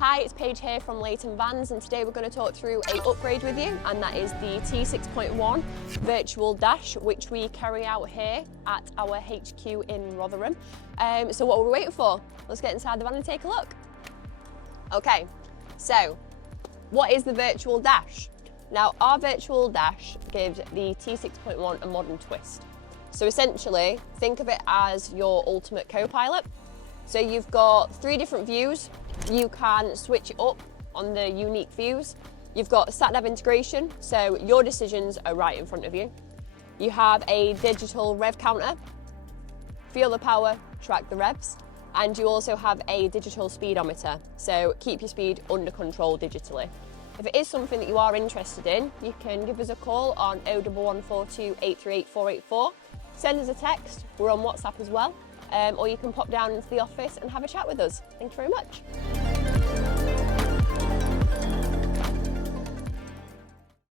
Hi, it's Paige here from Leighton Vans, and today we're going to talk through a upgrade with you, and that is the T6.1 virtual dash, which we carry out here at our HQ in Rotherham. So what are we waiting for? Let's get inside the van and take a look. Okay, so what is the virtual dash? Now, our virtual dash gives the T6.1 a modern twist. So essentially, think of it as your ultimate co-pilot. So you've got 3 different views. You can switch it up on the unique views. You've got sat-nav integration, so your decisions are right in front of you. You have a digital rev counter, feel the power, track the revs, and you also have a digital speedometer, so keep your speed under control digitally. If it is something that you are interested in, you can give us a call on 01142 838 484, send us a text, we're on WhatsApp as well, or you can pop down into the office and have a chat with us. Thank you very much.